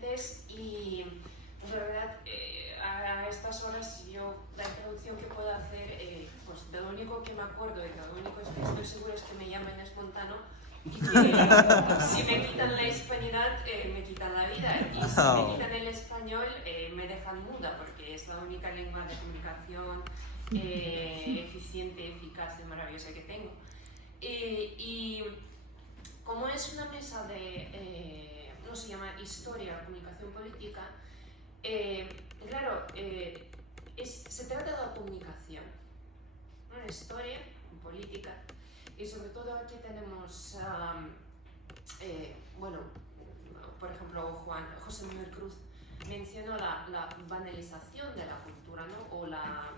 oyentes y en verdad a estas horas yo la introducción que puedo hacer, pues de lo único que me acuerdo y de lo único que estoy seguro es que me llaman espontáneo y que si me quitan la hispanidad me quitan la vida y si me quitan el español me dejan muda porque es la única lengua de comunicación eficiente, eficaz y maravillosa que tengo. Y como es una mesa de, no se llama historia, comunicación política, claro, se trata de la comunicación, una historia, política, y sobre todo aquí tenemos, bueno, por ejemplo, José Manuel Cruz mencionó la banalización de la cultura, ¿no? O la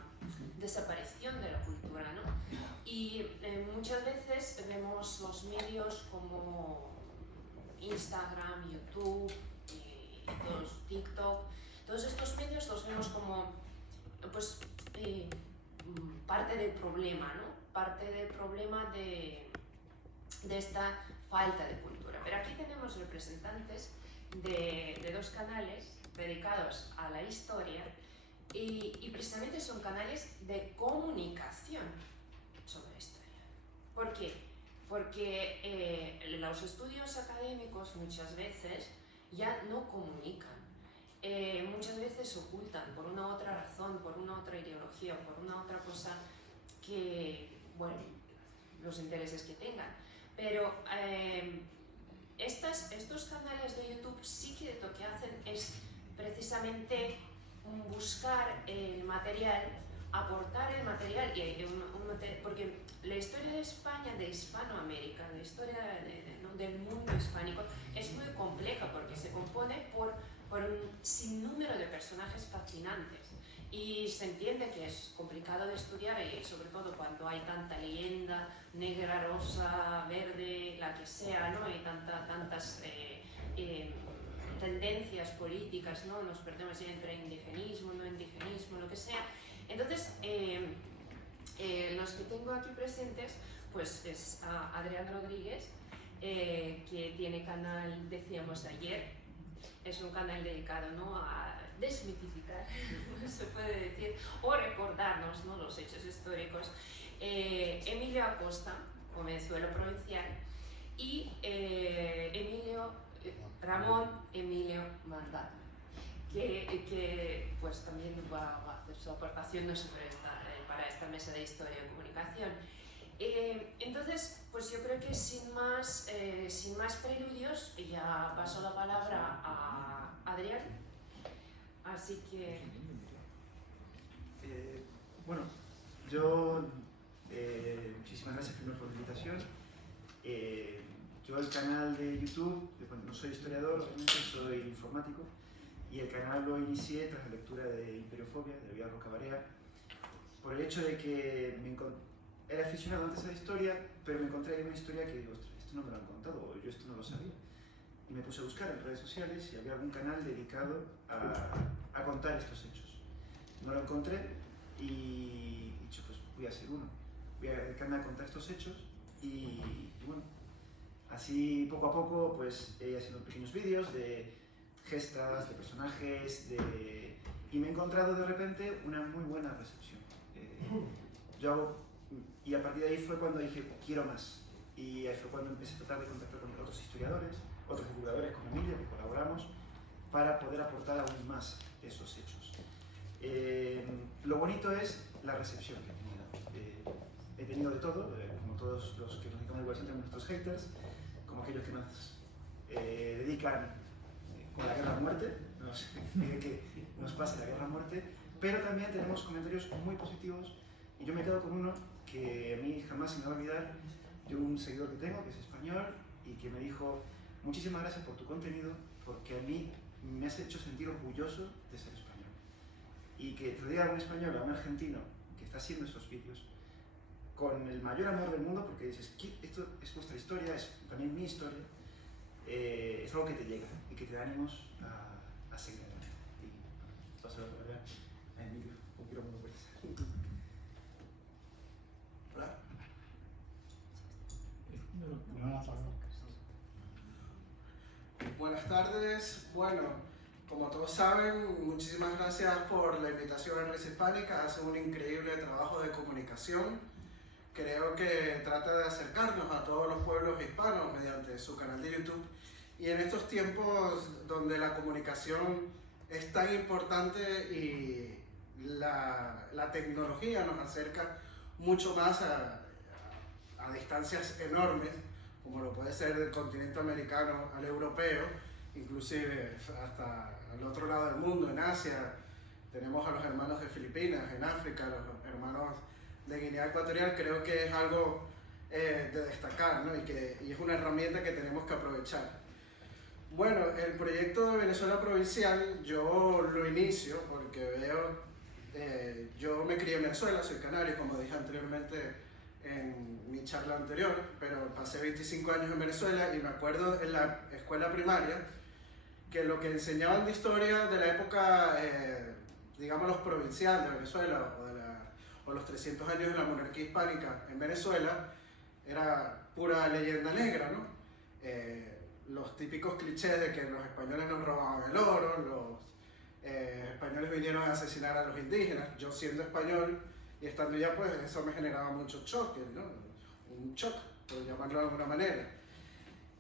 desaparición de la cultura, ¿no? Y muchas veces vemos los medios como Instagram, YouTube, TikTok, todos estos medios los vemos como pues, parte del problema, ¿no? Parte del problema de esta falta de cultura. Pero aquí tenemos representantes de dos canales dedicados a la historia y precisamente son canales de comunicación sobre la historia. ¿Por qué? Porque los estudios académicos muchas veces ya no comunican, muchas veces ocultan por una otra razón, por una otra ideología, por una otra cosa que, bueno, los intereses que tengan. Pero estos canales de YouTube sí que lo que hacen es precisamente buscar el material, aportar el material, porque la historia de España, de Hispanoamérica, la historia del mundo hispánico es muy compleja porque se compone por un sinnúmero de personajes fascinantes y se entiende que es complicado de estudiar y sobre todo cuando hay tanta leyenda negra, rosa, verde, la que sea, ¿no? Y tantas tendencias políticas, ¿no? Nos perdemos ya entre indigenismo, no indigenismo, lo que sea. Entonces, los que tengo aquí presentes, pues es Adrián Rodríguez, que tiene canal, decíamos ayer, es un canal dedicado, ¿no?, a desmitificar, se puede decir, o recordarnos, ¿no?, los hechos históricos. Emilio Acosta, Convenzuelo Provincial, y Ramón Emilio Mandá, que pues también va a hacer su aportación para esta mesa de historia y comunicación. Entonces, pues yo creo que sin más preludios, ya paso la palabra a Adrián. Así que... Bueno, yo... muchísimas gracias primero por la invitación. Yo el canal de YouTube, bueno, no soy historiador, obviamente soy informático, y el canal lo inicié tras la lectura de Imperiofobia, de Elvira Rocabarea, por el hecho de que era aficionado antes a la historia, pero me encontré en una historia que digo, ostras, esto no me lo han contado, o yo esto no lo sabía. Y me puse a buscar en redes sociales si había algún canal dedicado a contar estos hechos. No lo encontré y he dicho, pues voy a hacer uno. Voy a dedicarme a contar estos hechos y bueno, así poco a poco pues he ido haciendo pequeños vídeos de gestas, de personajes, y me he encontrado de repente una muy buena recepción. Y a partir de ahí fue cuando dije, quiero más. Y ahí fue cuando empecé a tratar de contactar con otros historiadores, otros divulgadores como Emilio, que colaboramos, para poder aportar aún más esos hechos. Lo bonito es la recepción que he tenido. He tenido de todo, como todos los que nos dedicamos a la divulgación tenemos nuestros haters, como aquellos que nos dedican con la guerra a muerte, nos piden que nos pase la guerra a muerte, pero también tenemos comentarios muy positivos y yo me quedo con uno que a mí jamás se me va a olvidar, de un seguidor que tengo, que es español, y que me dijo, muchísimas gracias por tu contenido, porque a mí me has hecho sentir orgulloso de ser español. Y que te lo diga un español a un argentino que está haciendo estos vídeos, con el mayor amor del mundo, porque dices, esto es vuestra historia, es también mi historia, es algo que te llega y que te da ánimos a seguir adelante. Y paso la palabra a Emilio, un quiero muy fuerte. Hola. Buenas tardes. Bueno, como todos saben, muchísimas gracias por la invitación a Res Hispánica. Hace un increíble trabajo de comunicación. Creo que trata de acercarnos a todos los pueblos hispanos mediante su canal de YouTube. Y en estos tiempos donde la comunicación es tan importante y la tecnología nos acerca mucho más a distancias enormes, como lo puede ser del continente americano al europeo, inclusive hasta al otro lado del mundo, en Asia. Tenemos a los hermanos de Filipinas, en África, los hermanos de Guinea Ecuatorial. Creo que es algo de destacar, ¿no? y es una herramienta que tenemos que aprovechar. Bueno, el proyecto de Venezuela Provincial yo lo inicio porque yo me crié en Venezuela, soy canario, como dije anteriormente en mi charla anterior, pero pasé 25 años en Venezuela y me acuerdo en la escuela primaria que lo que enseñaban de historia de la época, digamos, los provinciales de Venezuela o los 300 años de la monarquía hispánica en Venezuela era pura leyenda negra, ¿no? Los típicos clichés de que los españoles nos robaban el oro, los españoles vinieron a asesinar a los indígenas. Yo siendo español y estando allá, pues eso me generaba mucho choque, ¿no? Un shock, por llamarlo de alguna manera.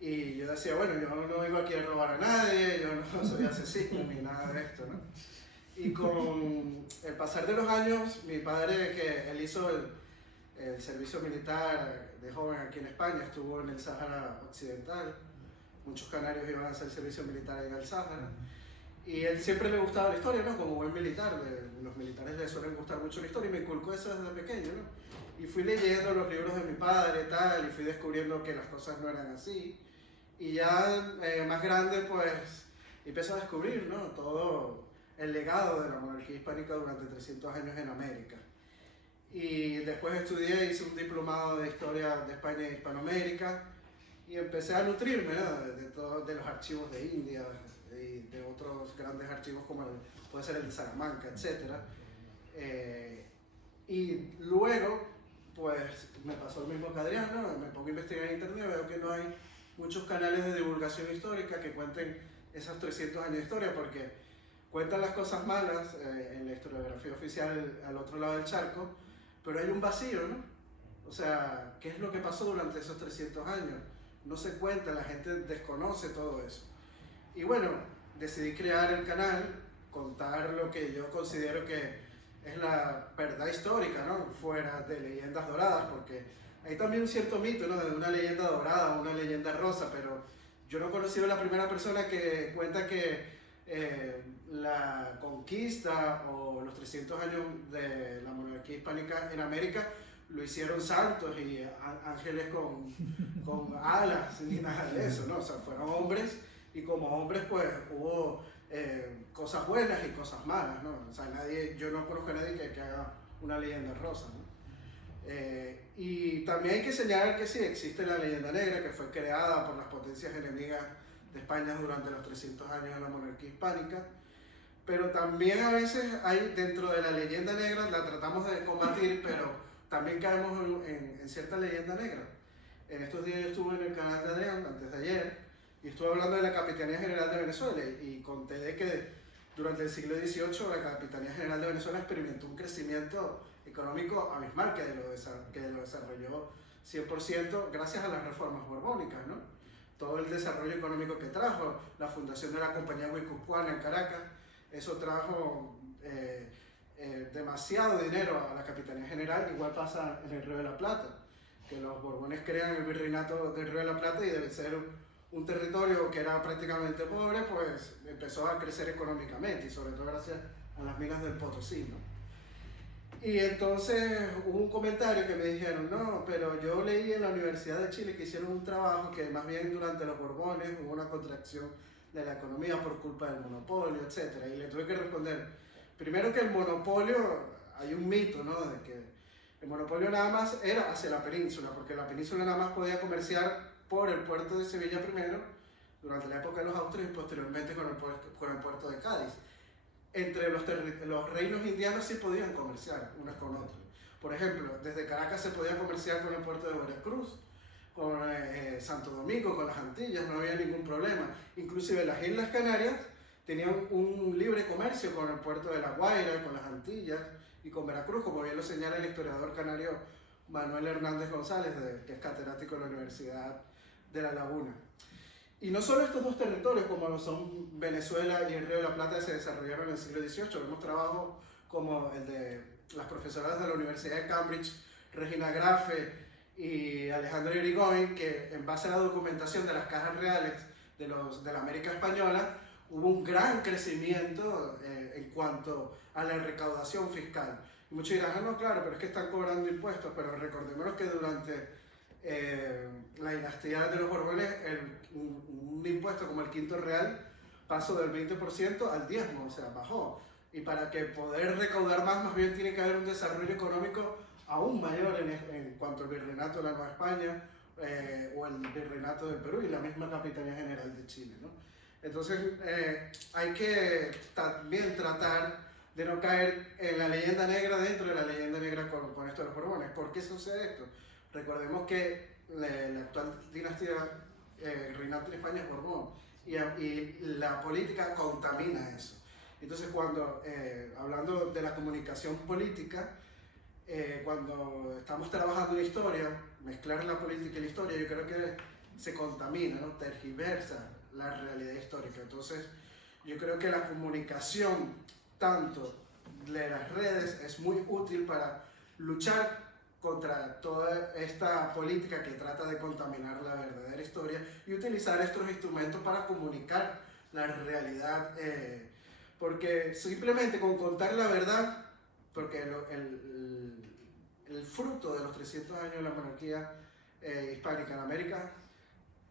Y yo decía, bueno, yo no vengo aquí a robar a nadie, yo no soy asesino ni nada de esto, ¿no? Y con el pasar de los años, mi padre, que él hizo el servicio militar de joven aquí en España, estuvo en el Sáhara Occidental, muchos canarios iban a hacer servicio militar en el Sáhara, y él siempre le gustaba la historia, ¿no? Como buen militar, los militares les suelen gustar mucho la historia y me inculcó eso desde pequeño, ¿no? Y fui leyendo los libros de mi padre tal, y fui descubriendo que las cosas no eran así. Y ya más grande, pues, empecé a descubrir, ¿no? Todo el legado de la monarquía hispánica durante 300 años en América. Y después estudié, hice un diplomado de Historia de España y Hispanoamérica y empecé a nutrirme, ¿no? de los archivos de India y de otros grandes archivos como puede ser el de Salamanca, etc. Y luego, pues, me pasó lo mismo que Adrián, ¿no? Me pongo a investigar en internet, veo que no hay muchos canales de divulgación histórica que cuenten esos 300 años de historia, porque cuentan las cosas malas en la historiografía oficial al otro lado del charco, pero hay un vacío, ¿no? O sea, ¿qué es lo que pasó durante esos 300 años? No se cuenta, la gente desconoce todo eso. Y bueno, decidí crear el canal, contar lo que yo considero que es la verdad histórica, ¿no? Fuera de leyendas doradas, porque hay también un cierto mito, ¿no? De una leyenda dorada, una leyenda rosa, pero yo no he conocido a la primera persona que cuenta que la conquista o los 300 años de la monarquía hispánica en América lo hicieron santos y ángeles con alas, ni nada de eso, ¿no? O sea, fueron hombres y como hombres pues hubo cosas buenas y cosas malas, ¿no? O sea, yo no conozco a nadie que haga una leyenda rosa, ¿no? Y también hay que señalar que sí, existe la leyenda negra que fue creada por las potencias enemigas de España durante los 300 años de la monarquía hispánica, pero también a veces hay dentro de la leyenda negra, la tratamos de combatir, pero también caemos en cierta leyenda negra. En estos días yo estuve en el canal de Adrián, antes de ayer, y estuve hablando de la Capitanía General de Venezuela y conté de que durante el siglo XVIII la Capitanía General de Venezuela experimentó un crecimiento económico abismal que lo desarrolló 100% gracias a las reformas borbónicas, ¿no? Todo el desarrollo económico que trajo, la fundación de la Compañía Guipuzcoana en Caracas, eso trajo demasiado dinero a la Capitanía General. Igual pasa en el Río de la Plata, que los Borbones crean el virreinato del Río de la Plata y debe ser un territorio que era prácticamente pobre, pues empezó a crecer económicamente y sobre todo gracias a las minas del Potosí, ¿no? Y entonces hubo un comentario que me dijeron, no, pero yo leí en la Universidad de Chile que hicieron un trabajo que más bien durante los Borbones hubo una contracción de la economía por culpa del monopolio, etc. Y le tuve que responder, primero que el monopolio, hay un mito, ¿no? De que el monopolio nada más era hacia la península, porque la península nada más podía comerciar por el puerto de Sevilla primero, durante la época de los austrias y posteriormente con el puerto de Cádiz. Entre los reinos indianos sí podían comerciar unos con otros. Por ejemplo, desde Caracas se podía comerciar con el puerto de Veracruz, con Santo Domingo, con las Antillas, no había ningún problema. Inclusive las Islas Canarias tenían un libre comercio con el puerto de La Guaira, con las Antillas y con Veracruz, como bien lo señala el historiador canario Manuel Hernández González, que es catedrático de la Universidad de La Laguna. Y no solo estos dos territorios, como lo son Venezuela y el Río de la Plata, se desarrollaron en el siglo XVIII. Vemos trabajos como el de las profesoras de la Universidad de Cambridge, Regina Grafe y Alejandra Irigoyen, que en base a la documentación de las cajas reales de la América Española, hubo un gran crecimiento en cuanto a la recaudación fiscal. Y muchos dirán, ah, no, claro, pero es que están cobrando impuestos, pero recordemos que durante la dinastía de los Borbones, un impuesto como el quinto real pasó del 20% al 10%, o sea, bajó. Y para que poder recaudar más bien tiene que haber un desarrollo económico aún mayor en cuanto al virreinato de la Nueva España o el virreinato del Perú y la misma Capitanía General de Chile, ¿no? Entonces hay que también tratar de no caer en la leyenda negra dentro de la leyenda negra con esto de los Borbones. ¿Por qué sucede esto? Recordemos que la actual dinastía, el reinado de España es Borbón y la política contamina eso. Entonces cuando, hablando de la comunicación política, cuando estamos trabajando en historia, mezclar la política y la historia, yo creo que se contamina, ¿no? Tergiversa la realidad histórica. Entonces yo creo que la comunicación tanto de las redes es muy útil para luchar contra toda esta política que trata de contaminar la verdadera historia y utilizar estos instrumentos para comunicar la realidad, porque simplemente con contar la verdad, porque el fruto de los 300 años de la monarquía hispánica en América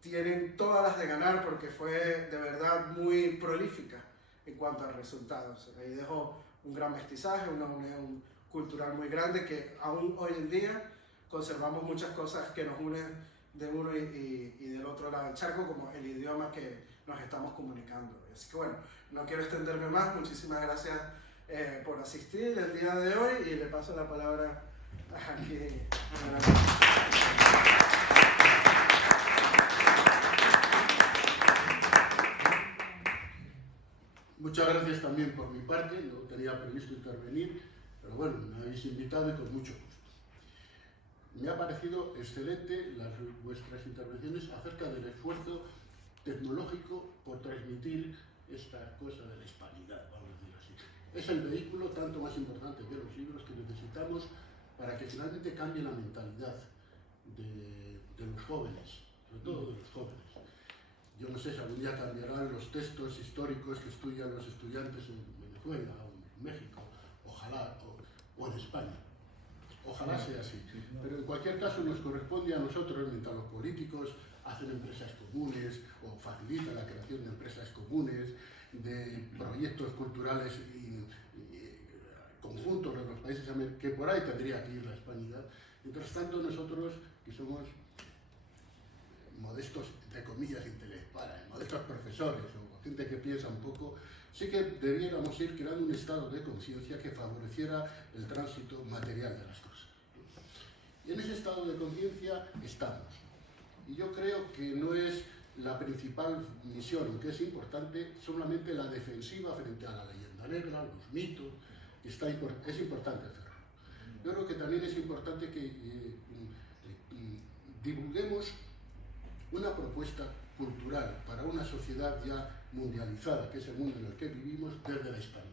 tienen todas las de ganar porque fue de verdad muy prolífica en cuanto a resultados. Ahí dejó un gran mestizaje, una unión cultural muy grande que aún hoy en día conservamos muchas cosas que nos unen de uno y del otro lado del charco, como el idioma que nos estamos comunicando. Así que bueno, no quiero extenderme más, muchísimas gracias por asistir el día de hoy y le paso la palabra aquí a la... Muchas gracias también por mi parte, no tenía previsto intervenir, pero bueno, me habéis invitado y con mucho gusto. Me ha parecido excelente vuestras intervenciones acerca del esfuerzo tecnológico por transmitir esta cosa de la hispanidad, vamos a decir así. Es el vehículo tanto más importante que los libros que necesitamos para que finalmente cambie la mentalidad de los jóvenes, sobre todo de los jóvenes. Yo no sé si algún día cambiarán los textos históricos que estudian los estudiantes en Venezuela o en México, ojalá, o en España. Ojalá sea así. Pero en cualquier caso nos corresponde a nosotros, mientras los políticos hacen empresas comunes o facilitan la creación de empresas comunes, de proyectos culturales y conjuntos de los países que por ahí tendría que ir la hispanidad. Mientras tanto nosotros, que somos modestos, entre comillas, intelectuales, modestos profesores o gente que piensa un poco, sí que debiéramos ir creando un estado de conciencia que favoreciera el tránsito material de las cosas. Y en ese estado de conciencia estamos. Y yo creo que no es la principal misión, aunque es importante, solamente la defensiva frente a la leyenda negra, los mitos, es importante hacerlo. Yo creo que también es importante que divulguemos una propuesta cultural para una sociedad ya mundializada, que es el mundo en el que vivimos, desde la hispanidad.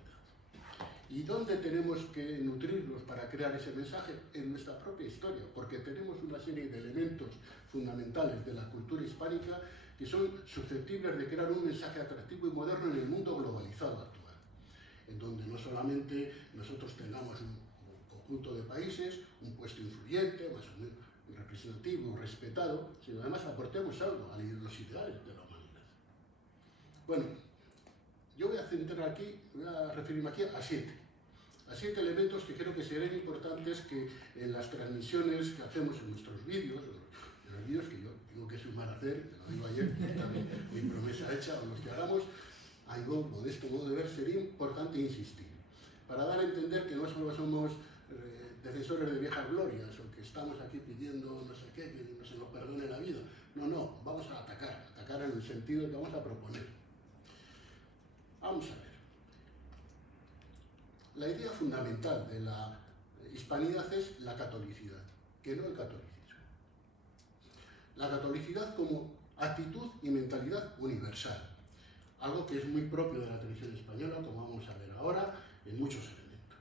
¿Y dónde tenemos que nutrirlos para crear ese mensaje? En nuestra propia historia, porque tenemos una serie de elementos fundamentales de la cultura hispánica que son susceptibles de crear un mensaje atractivo y moderno en el mundo globalizado actual, en donde no solamente nosotros tengamos un conjunto de países, un puesto influyente, más o menos representativo, respetado, sino además aportemos algo a los ideales de la humanidad. Bueno, yo voy a centrar aquí, voy a referirme aquí a siete elementos que creo que serían importantes que en las transmisiones que hacemos en nuestros vídeos, en los vídeos que yo tengo que sumar a hacer, te lo digo ayer, también mi promesa hecha, o los que hagamos, algo modesto modo de ver, sería importante insistir, para dar a entender que no solo somos defensores de viejas glorias o que estamos aquí pidiendo no sé qué, que no se nos perdone la vida. No, no, vamos a atacar en el sentido que vamos a proponer. Vamos a ver. La idea fundamental de la hispanidad es la catolicidad, que no el catolicismo. La catolicidad como actitud y mentalidad universal, algo que es muy propio de la tradición española, como vamos a ver ahora, en muchos elementos.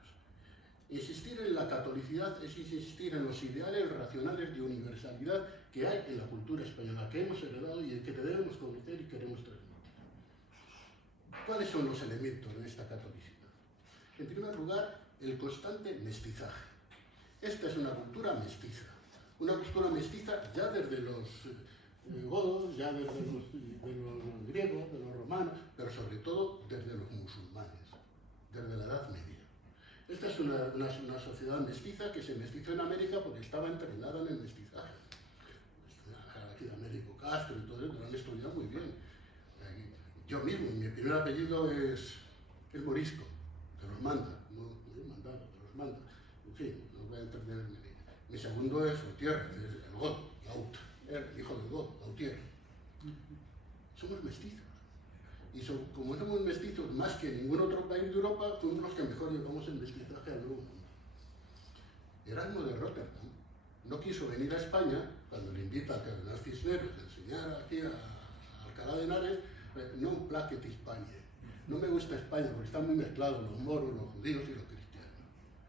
Insistir en la catolicidad es insistir en los ideales racionales de universalidad que hay en la cultura española, que hemos heredado y que debemos conocer y queremos transmitir. ¿Cuáles son los elementos de esta catolicidad? En primer lugar, el constante mestizaje. Esta es una cultura mestiza ya desde los godos, ya desde los griegos, de los romanos, pero sobre todo desde los musulmanes, desde la Edad Media. Esta es una sociedad mestiza que se mestizó en América porque estaba entrenada en el mestizaje. Aquí de Américo Castro y todo eso, lo han estudiado muy bien. Yo mismo, mi primer apellido es morisco, de los Manda, no es mandado, de los Manda. En fin, no voy a entretenerme en ello. Mi segundo es Gutiérrez, es el godo, Gaut, el hijo del godo, Gautier. Somos mestizos. Y como somos mestizos más que ningún otro país de Europa, fuimos los que mejor llevamos el mestizaje al Nuevo Mundo. Erasmo de Rotterdam no quiso venir a España cuando le invita al cardenal Cisneros a enseñar aquí a Alcalá de Henares, non placet Hispania. No me gusta España porque están muy mezclados los moros, los judíos y los cristianos.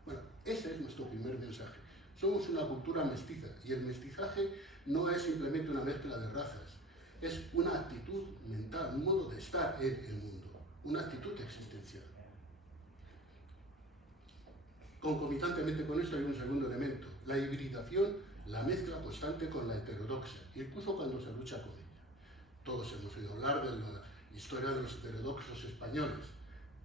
Bueno, ese es nuestro primer mensaje. Somos una cultura mestiza y el mestizaje no es simplemente una mezcla de razas, es una actitud mental, un modo de estar en el mundo, una actitud existencial. Concomitantemente con esto hay un segundo elemento, la hibridación, la mezcla constante con la heterodoxia, incluso cuando se lucha con ella. Todos hemos oído hablar de la historia de los heterodoxos españoles.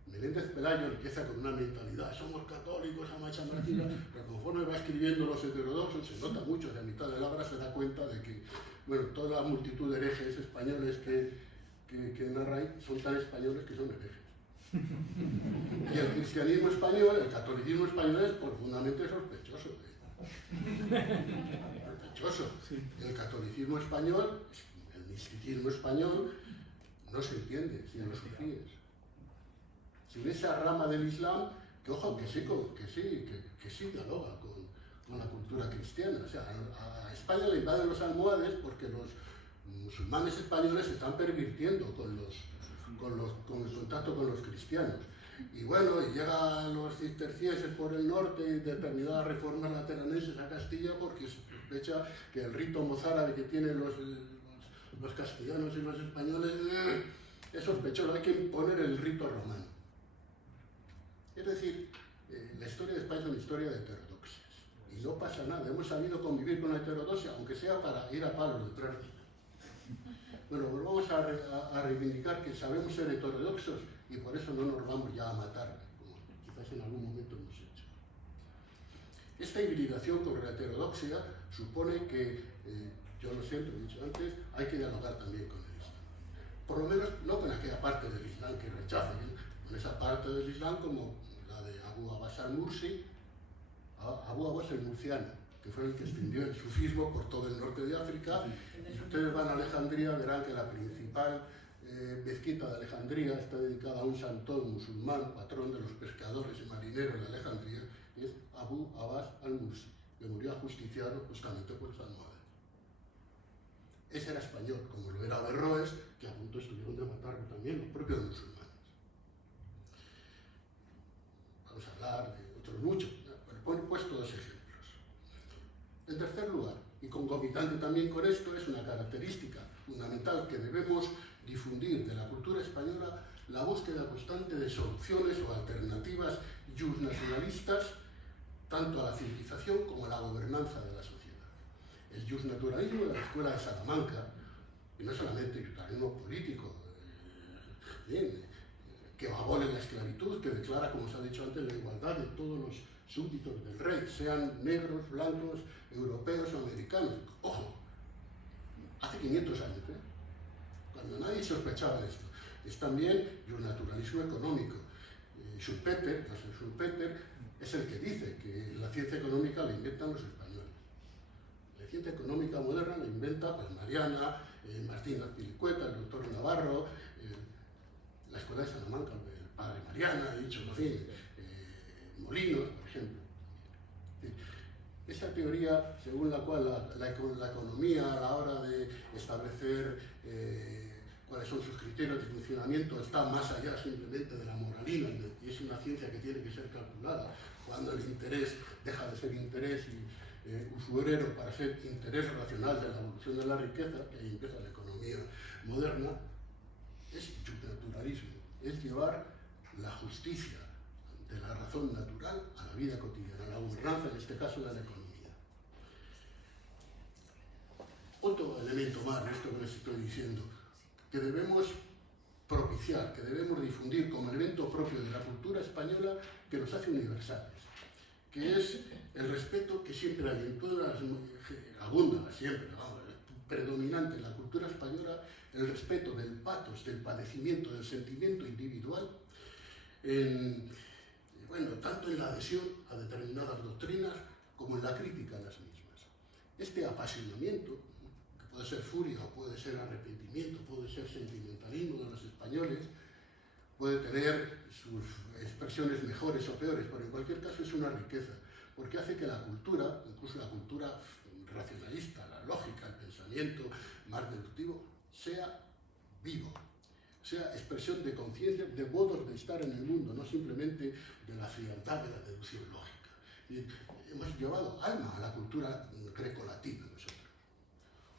Menéndez Pelayo empieza con una mentalidad, somos católicos a macha martira, pero conforme va escribiendo los heterodoxos, se nota mucho, que a mitad de la obra se da cuenta de que, bueno, toda la multitud de herejes españoles que narra ahí son tan españoles que son herejes. Y el cristianismo español, el catolicismo español es profundamente sospechoso. Sospechoso. El catolicismo español, el misticismo español, no se entiende sin los sufíes. Sin esa rama del Islam, que ojo, que sí dialoga con la cultura cristiana. O sea, a España le invaden los almohades porque los musulmanes españoles se están pervirtiendo con el contacto con los cristianos. Y bueno, y llegan los cistercienses por el norte y determinadas reformas lateranenses a Castilla porque se sospecha que el rito mozárabe que tienen los castellanos y los españoles es sospechoso, hay que imponer el rito romano. Es decir, la historia de España es una historia de heterodoxias. Y no pasa nada, hemos sabido convivir con la heterodoxia, aunque sea para ir a palos detrás de ella. Bueno, pues vamos a reivindicar que sabemos ser heterodoxos y por eso no nos vamos ya a matar, como quizás en algún momento hemos hecho. Esta hibridación con la heterodoxia supone que, yo lo siento, lo he dicho antes, hay que dialogar también con el Islam. Por lo menos no con aquella parte del Islam que rechacen, con esa parte del Islam como la de Abu Abbas al-Mursi, Abu Abbas el murciano, que fue el que extendió el sufismo por todo el norte de África. Y si ustedes van a Alejandría verán que la principal mezquita de Alejandría está dedicada a un santón musulmán, patrón de los pescadores y marineros de Alejandría, que es Abu Abbas al-Mursi, que murió ajusticiado justamente por esa almohada. Ese era español, como lo era Averroes, que a punto estuvieron de matarlo también los propios musulmanes. Vamos a hablar de otros muchos, pero he puesto dos ejemplos. En tercer lugar, y concomitante también con esto, es una característica fundamental que debemos difundir de la cultura española, la búsqueda constante de soluciones o alternativas justnaturalistas tanto a la civilización como a la gobernanza de la sociedad. El justnaturalismo de la Escuela de Salamanca, y no solamente el justnaturalismo político, que abole la esclavitud, que declara, como se ha dicho antes, la igualdad de todos los súbditos del rey, sean negros, blancos, europeos o americanos. Ojo, hace 500 años, cuando nadie sospechaba de esto. Es también el naturalismo económico. Schumpeter es el que dice que la ciencia económica la inventan los españoles. La ciencia económica moderna la inventa pues, Mariana, Martín Azpilicueta, el doctor Navarro, la Escuela de Salamanca, el padre Mariana, he dicho, en fin, Molinos, por ejemplo. Esa teoría según la cual la economía a la hora de establecer cuáles son sus criterios de funcionamiento está más allá simplemente de la moralina y es una ciencia que tiene que ser calculada cuando el interés deja de ser interés usurero para ser interés racional de la evolución de la riqueza, que ahí empieza la economía moderna, es naturalismo, es llevar la justicia de la razón natural a la vida cotidiana, a la gobernanza, en este caso de la economía. Otro elemento más de esto que les estoy diciendo, que debemos propiciar, que debemos difundir como elemento propio de la cultura española que nos hace universales, que es el respeto que siempre hay en todas las, abunda siempre, vamos, predominante en la cultura española, el respeto del pathos, del padecimiento, del sentimiento individual, bueno, tanto en la adhesión a determinadas doctrinas como en la crítica a las mismas. Este apasionamiento, que puede ser furia o puede ser arrepentimiento, puede ser sentimentalismo de los españoles, puede tener sus expresiones mejores o peores, pero en cualquier caso es una riqueza, porque hace que la cultura, incluso la cultura racionalista, la lógica, el pensamiento más deductivo, sea vivo, sea expresión de conciencia, de modos de estar en el mundo, no simplemente de la frialdad de la deducción lógica. Y hemos llevado alma a la cultura grecolatina nosotros.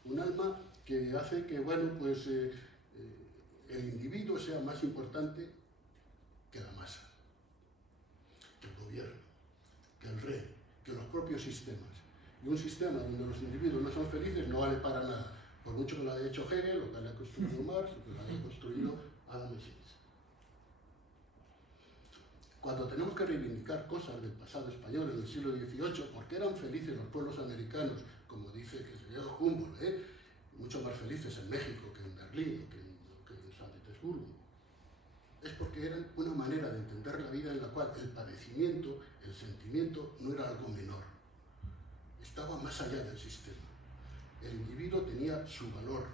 Un alma que hace que, bueno, pues el individuo sea más importante que la masa, que el gobierno, que el rey, que los propios sistemas. Y un sistema donde los individuos no son felices no vale para nada, por mucho que lo haya hecho Hegel, o que lo haya construido Marx, o que lo haya construido Adam Smith. Cuando tenemos que reivindicar cosas del pasado español en el siglo XVIII, porque eran felices los pueblos americanos, como dice que se llama Humboldt, mucho más felices en México que en Berlín, que en San Petersburgo, es porque eran una manera de entender la vida en la cual el padecimiento, el sentimiento, no era algo menor, estaba más allá del sistema. El individuo tenía su valor,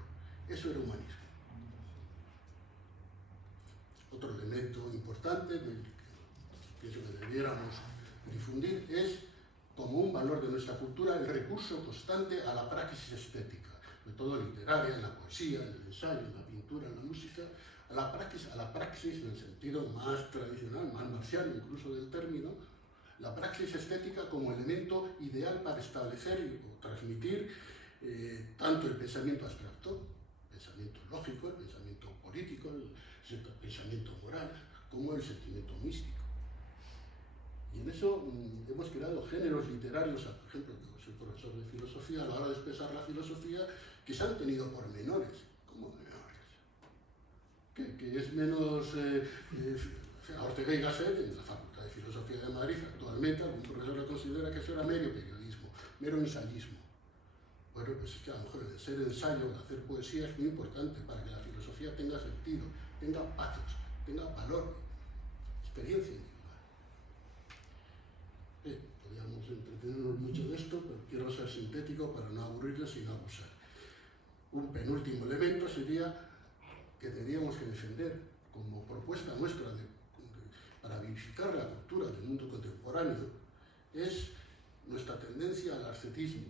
eso era humanismo. Otro elemento importante que pienso que debiéramos difundir es, como un valor de nuestra cultura, el recurso constante a la praxis estética, sobre todo literaria, en la poesía, en el ensayo, en la pintura, en la música, a la praxis en el sentido más tradicional, más marcial incluso del término, la praxis estética como elemento ideal para establecer o transmitir tanto el pensamiento abstracto, el pensamiento lógico, el pensamiento político, el pensamiento moral, como el sentimiento místico. Y en eso hemos creado géneros literarios, por ejemplo, yo soy profesor de filosofía, a la hora de expresar la filosofía, que se han tenido por menores. ¿Cómo menores? Que es menos... Ortega y Gasset, en la Facultad de Filosofía de Madrid, actualmente, algún profesor lo considera que eso era mero periodismo, mero ensayismo. Bueno, pues es que a lo mejor el ser ensayo, el hacer poesía es muy importante para que la filosofía tenga sentido, tenga pathos, tenga valor, experiencia individual. Podríamos entretenernos mucho de esto, pero quiero ser sintético para no aburrirles y no abusar. Un penúltimo elemento sería que teníamos que defender como propuesta nuestra para vivificar la cultura del mundo contemporáneo es nuestra tendencia al ascetismo.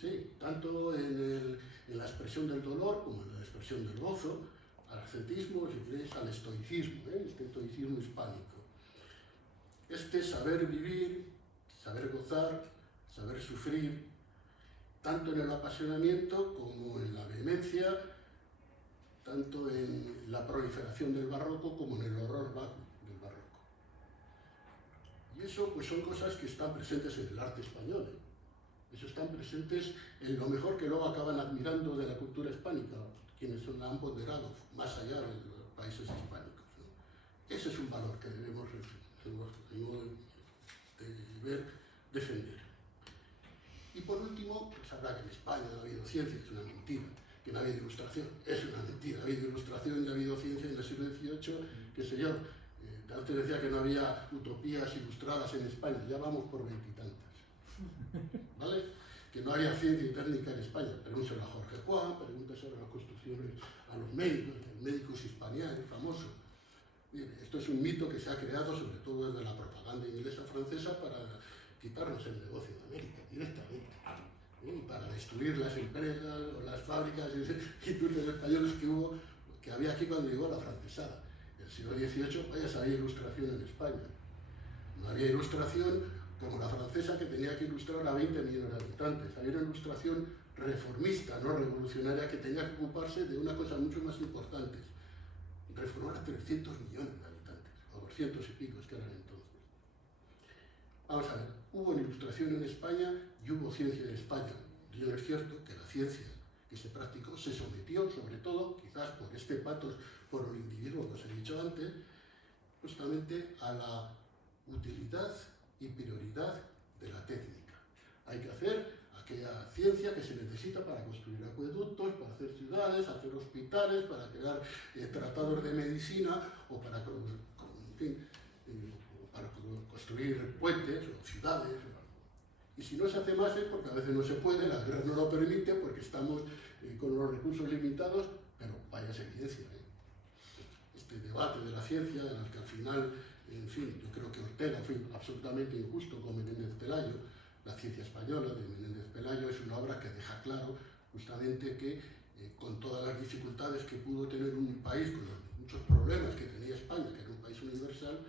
Sí, tanto en la expresión del dolor como en la expresión del gozo, al ascetismo, si queréis, al estoicismo, este estoicismo hispánico. Este saber vivir, saber gozar, saber sufrir, tanto en el apasionamiento como en la vehemencia, tanto en la proliferación del barroco como en el horror del barroco. Y eso pues son cosas que están presentes en el arte español. Eso están presentes en lo mejor que luego acaban admirando de la cultura hispánica, quienes la han ponderado más allá de los países hispánicos, ¿no? Ese es un valor que debemos defender. Y por último, pues habrá que en España no ha habido ciencia, es una mentira. Que no ha habido ilustración, es una mentira. Ha habido ilustración y ha habido ciencia en el siglo XVIII, qué sé yo, Antes decía que no había utopías ilustradas en España, ya vamos por 20 y tantas. ¿Vale? Que no había ciencia y técnica en España. Pregúnteselo a Jorge Juan, pregúnteselo a las construcciones, a los médicos, el médicus hispaniano, famoso. Mire, esto es un mito que se ha creado sobre todo desde la propaganda inglesa francesa para quitarnos el negocio de América directamente. Y para destruir las empresas, las fábricas y institutos españoles que había aquí cuando llegó la francesada. En el siglo XVIII, vaya, había ilustración en España. No había ilustración como la francesa, que tenía que ilustrar a 20 millones de habitantes. Había una ilustración reformista, no revolucionaria, que tenía que ocuparse de una cosa mucho más importante: reformar a 300 millones de habitantes, o 200 y pico que eran entonces. Vamos a ver, hubo una ilustración en España y hubo ciencia en España. Y es cierto que la ciencia que se practicó se sometió, sobre todo, quizás por este patos por el individuo que os he dicho antes, justamente a la utilidad y prioridad de la técnica. Hay que hacer aquella ciencia que se necesita para construir acueductos, para hacer ciudades, hacer hospitales, para crear tratados de medicina o para, en fin, para construir puentes o ciudades. Y si no se hace más es porque a veces no se puede, la guerra no lo permite, porque estamos con los recursos limitados, pero vaya ciencia. Este debate de la ciencia, en el que al final, en fin, yo creo que Ortega fue absolutamente injusto con Menéndez Pelayo. La ciencia española de Menéndez Pelayo es una obra que deja claro justamente que con todas las dificultades que pudo tener un país, con los muchos problemas que tenía España, que era un país universal,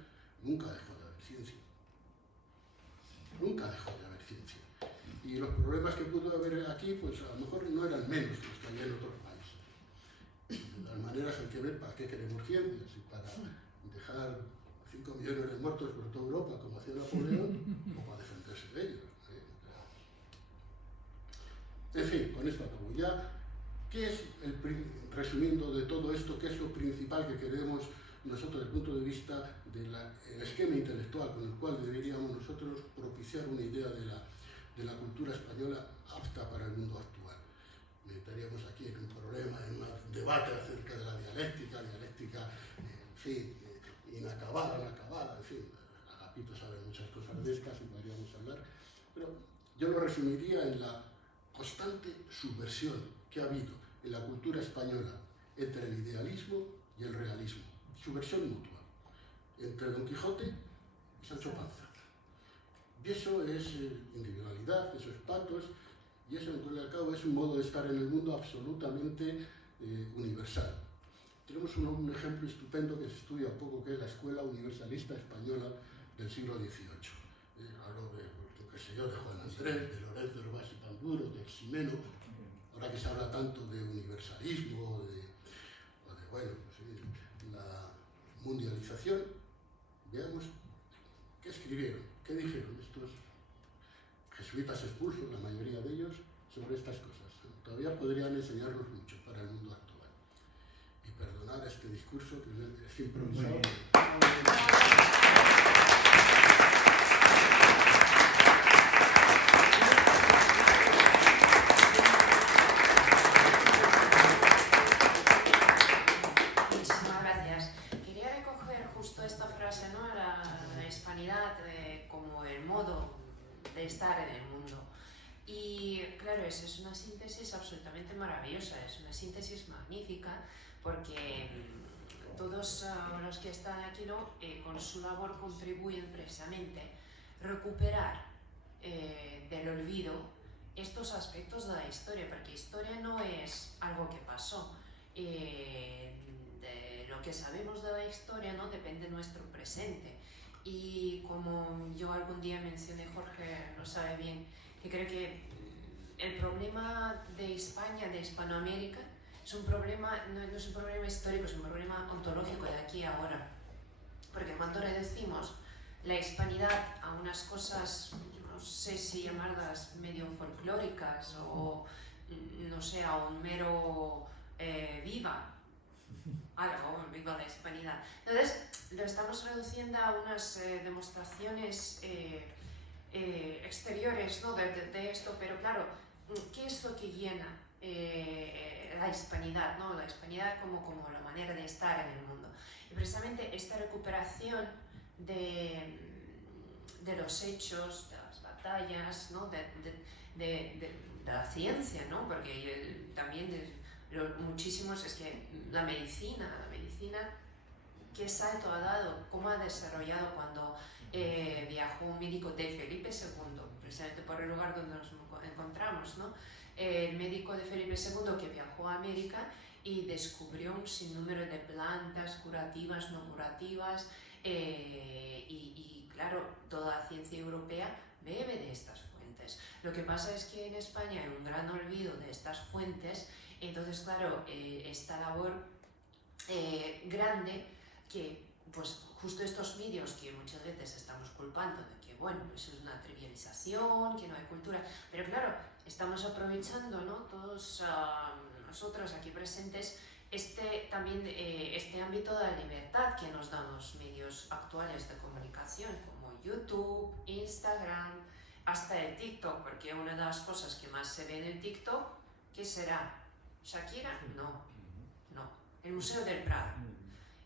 nunca dejó de haber ciencia. Nunca dejó de haber ciencia. Y los problemas que pudo haber aquí, pues a lo mejor no eran menos que los que había en otros países. De todas maneras hay que ver para qué queremos ciencia, si para dejar 5 millones de muertos por toda Europa, como hacía Napoleón, o para defenderse de ellos. En fin, con esto acabo ya. ¿Qué es, resumiendo de todo esto, qué es lo principal que queremos nosotros desde el punto de vista del esquema intelectual con el cual deberíamos nosotros propiciar una idea de la cultura española apta para el mundo actual? Estaríamos aquí en un problema, en un debate acerca de la dialéctica, en fin, inacabada, en fin, Agapito sabe muchas cosas de estas y podríamos hablar, pero yo lo resumiría en la constante subversión que ha habido en la cultura española entre el idealismo y el realismo, subversión mutua, entre Don Quijote y Sancho Panza. Y eso es individualidad, eso es patos, y eso, en fin y al cabo, es un modo de estar en el mundo absolutamente universal. Tenemos un ejemplo estupendo que se estudia poco, que es la Escuela Universalista Española del siglo XVIII. Hablo de, qué sé yo, de Juan Andrés, de Lorenzo Herbás y Panduro, de Ximeno. Ahora que se habla tanto de universalismo, o de bueno, pues, la mundialización, veamos qué escribieron, qué dijeron estos jesuitas expulsos, la mayoría de ellos, sobre estas cosas. Todavía podrían enseñarnos mucho para el mundo actual. Y perdonar este discurso que es improvisado. Muchísimas gracias. Quería recoger justo esta frase, ¿no? La hispanidad como el modo de estar en el mundo. Y claro, esa es una síntesis absolutamente maravillosa, es una síntesis magnífica, porque todos los que están aquí, ¿no? Con su labor contribuyen precisamente a recuperar del olvido estos aspectos de la historia, porque historia no es algo que pasó. De lo que sabemos de la historia, ¿no? Depende de nuestro presente. Y como yo algún día mencioné, Jorge lo sabe bien, que creo que el problema de España, de Hispanoamérica, es un problema, no es un problema histórico, es un problema ontológico de aquí a ahora. Porque cuando reducimos la hispanidad a unas cosas, no sé si llamarlas medio folclóricas o, no sé, a un mero viva la hispanidad. Entonces, lo estamos reduciendo a unas demostraciones exteriores, ¿no? de esto, pero claro, ¿qué es lo que llena la hispanidad, ¿no? La hispanidad como la manera de estar en el mundo. Y precisamente esta recuperación de los hechos, de las batallas, ¿no? de la ciencia, ¿no? Porque también muchísimos, es que la medicina, qué salto ha dado, cómo ha desarrollado cuando viajó un médico de Felipe II, precisamente por el lugar donde nos encontramos, ¿no? El médico de Felipe II que viajó a América y descubrió un sinnúmero de plantas curativas, no curativas, y claro, toda la ciencia europea bebe de estas fuentes. Lo que pasa es que en España hay un gran olvido de estas fuentes, entonces claro, esta labor grande que pues justo estos medios que muchas veces estamos culpando de que bueno, eso es una trivialización, que no hay cultura, pero claro, estamos aprovechando, ¿no? Todos nosotros aquí presentes también este ámbito de la libertad que nos dan los medios actuales de comunicación como YouTube, Instagram, hasta el TikTok, porque una de las cosas que más se ve en el TikTok, ¿qué será? ¿Shakira? No. El Museo del Prado.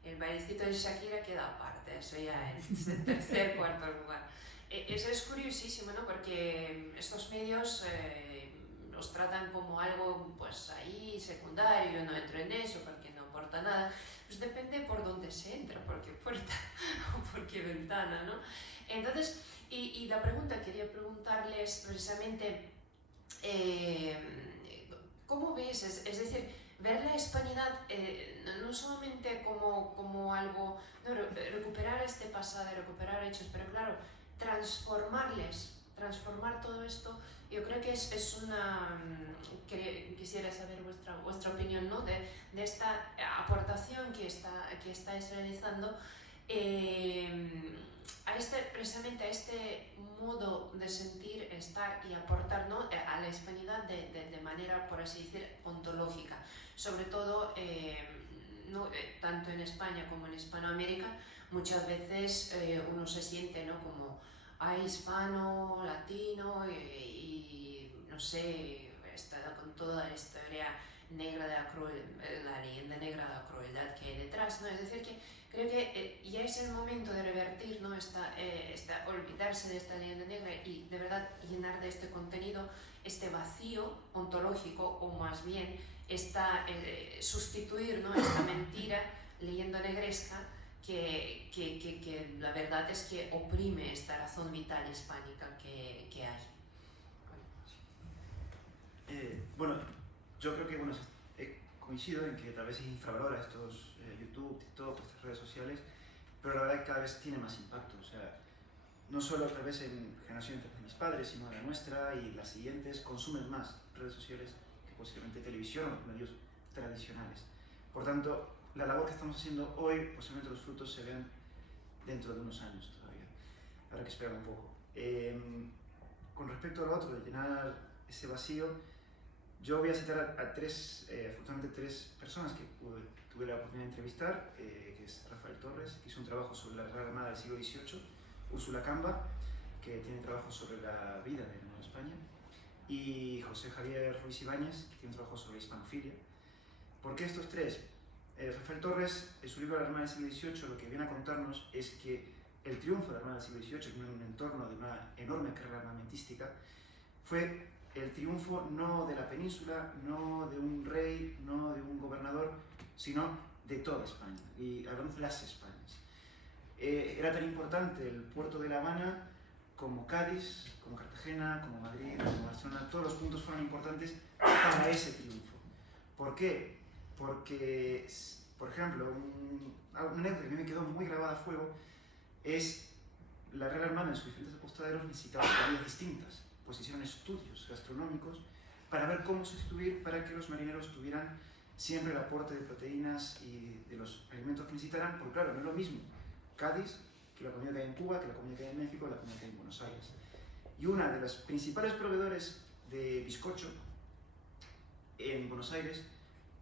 El bailecito de Shakira queda aparte, eso ya es el tercer, cuarto lugar. Eso es curiosísimo, ¿no? Porque estos medios los tratan como algo, pues ahí, secundario, no entro en eso porque no aporta nada. Pues depende por dónde se entra, por qué puerta o por qué ventana, ¿no? Entonces, y la pregunta, quería preguntarles precisamente, ¿cómo ves? Es decir, ver la hispanidad no solamente como algo, no, recuperar este pasado, recuperar hechos, pero claro, transformar todo esto, yo creo que es una, quisiera saber vuestra opinión, ¿no? de esta aportación que estáis realizando precisamente a este modo de sentir, estar y aportar, ¿no? a la hispanidad de manera, por así decir, ontológica. Sobre todo, ¿no? Tanto en España como en Hispanoamérica, muchas veces uno se siente, ¿no? como hispano, latino y no sé, con toda la historia negra de la leyenda negra de la crueldad que hay detrás, ¿no? Es decir, que creo que ya es el momento de revertir, ¿no? Olvidarse de esta leyenda negra y de verdad llenar de este contenido este vacío ontológico, o más bien sustituir, ¿no? esta mentira leyenda negresca que la verdad es que oprime esta razón vital hispánica que hay. Bueno, yo creo que coincido en que tal vez se infravalora estos YouTube, TikTok, estas redes sociales, pero la verdad es que cada vez tiene más impacto. O sea, no solo tal vez en generaciones de mis padres, sino de la nuestra y las siguientes, consumen más redes sociales que posiblemente televisión o los medios tradicionales. Por tanto, la labor que estamos haciendo hoy, posiblemente los frutos se vean dentro de unos años todavía. Habrá que esperar un poco. Con respecto a lo otro, de llenar ese vacío, yo voy a citar afortunadamente tres personas que tuve la oportunidad de entrevistar, que es Rafael Torres, que hizo un trabajo sobre la Real Armada del siglo XVIII, Úrsula Camba, que tiene trabajo sobre la vida de Nueva España, y José Javier Ruiz Ibáñez, que tiene un trabajo sobre hispanofilia. ¿Por qué estos tres? Rafael Torres, en su libro La Armada del siglo XVIII, lo que viene a contarnos es que el triunfo de la Armada del siglo XVIII, en un entorno de una enorme carrera armamentística, fue el triunfo no de la península, no de un rey, no de un gobernador, sino de toda España, y hablamos de las Españas. Era tan importante el puerto de La Habana como Cádiz, como Cartagena, como Madrid, como Barcelona, todos los puntos fueron importantes para ese triunfo. ¿Por qué? Porque, por ejemplo, una anécdota que a mí me quedó muy grabada a fuego es la Real Armada en sus diferentes apostaderos necesitaba vías distintas, pues hicieron estudios gastronómicos para ver cómo sustituir para que los marineros tuvieran siempre el aporte de proteínas y de los alimentos que necesitaran, porque claro, no es lo mismo Cádiz que la comida que hay en Cuba, que la comida que hay en México, la comida que hay en Buenos Aires. Y una de las principales proveedores de bizcocho en Buenos Aires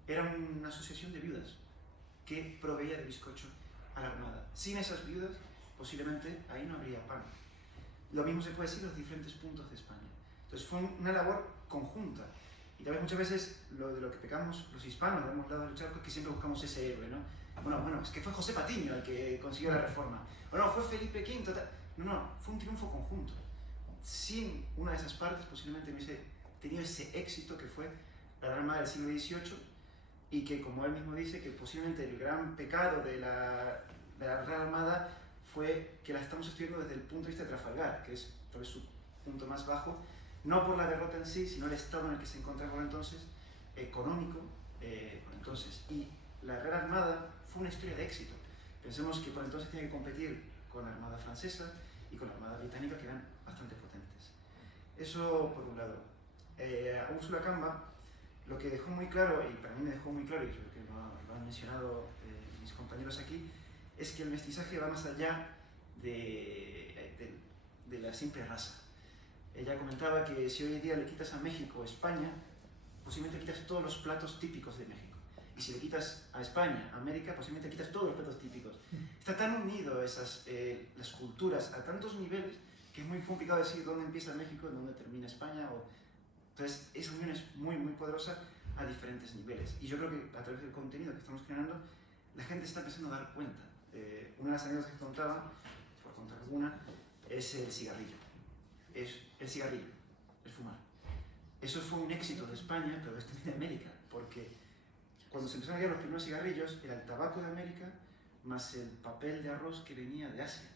era una asociación de viudas que proveía de bizcocho a la Armada. Sin esas viudas, posiblemente ahí no habría pan. Lo mismo se puede decir en los diferentes puntos de España. Entonces fue una labor conjunta Y tal vez muchas veces de lo que pecamos los hispanos de ambos lados del charco es que siempre buscamos ese héroe, ¿no? Bueno, es que fue José Patiño el que consiguió la reforma. O no, fue Felipe V. No, fue un triunfo conjunto. Sin una de esas partes posiblemente no hubiese tenido ese éxito que fue la Real Armada del siglo XVIII, y que, como él mismo dice, que posiblemente el gran pecado de la Real Armada fue que la estamos estudiando desde el punto de vista de Trafalgar, que es tal vez su punto más bajo, no por la derrota en sí, sino el estado en el que se encontraba por entonces, económico, por entonces. Y la Real Armada fue una historia de éxito. Pensemos que por entonces tenía que competir con la Armada francesa y con la Armada británica, que eran bastante potentes. Eso por un lado. A Úrsula Camba lo que dejó muy claro, y para mí me dejó muy claro, y creo que lo han mencionado mis compañeros aquí, es que el mestizaje va más allá de la simple raza. Ella comentaba que si hoy en día le quitas a México o España, posiblemente quitas todos los platos típicos de México. Y si le quitas a España, a América, posiblemente quitas todos los platos típicos. Está tan unido las culturas a tantos niveles que es muy complicado decir dónde empieza México y dónde termina España. Entonces, esa unión es muy, muy poderosa a diferentes niveles. Y yo creo que a través del contenido que estamos generando, la gente está empezando a dar cuenta. Una de las anécdotas que contaba, por contar alguna, es el cigarrillo. Es el cigarrillo, el fumar. Eso fue un éxito de España, pero también de América, porque cuando se empezaron a llegar los primeros cigarrillos, era el tabaco de América más el papel de arroz que venía de Asia.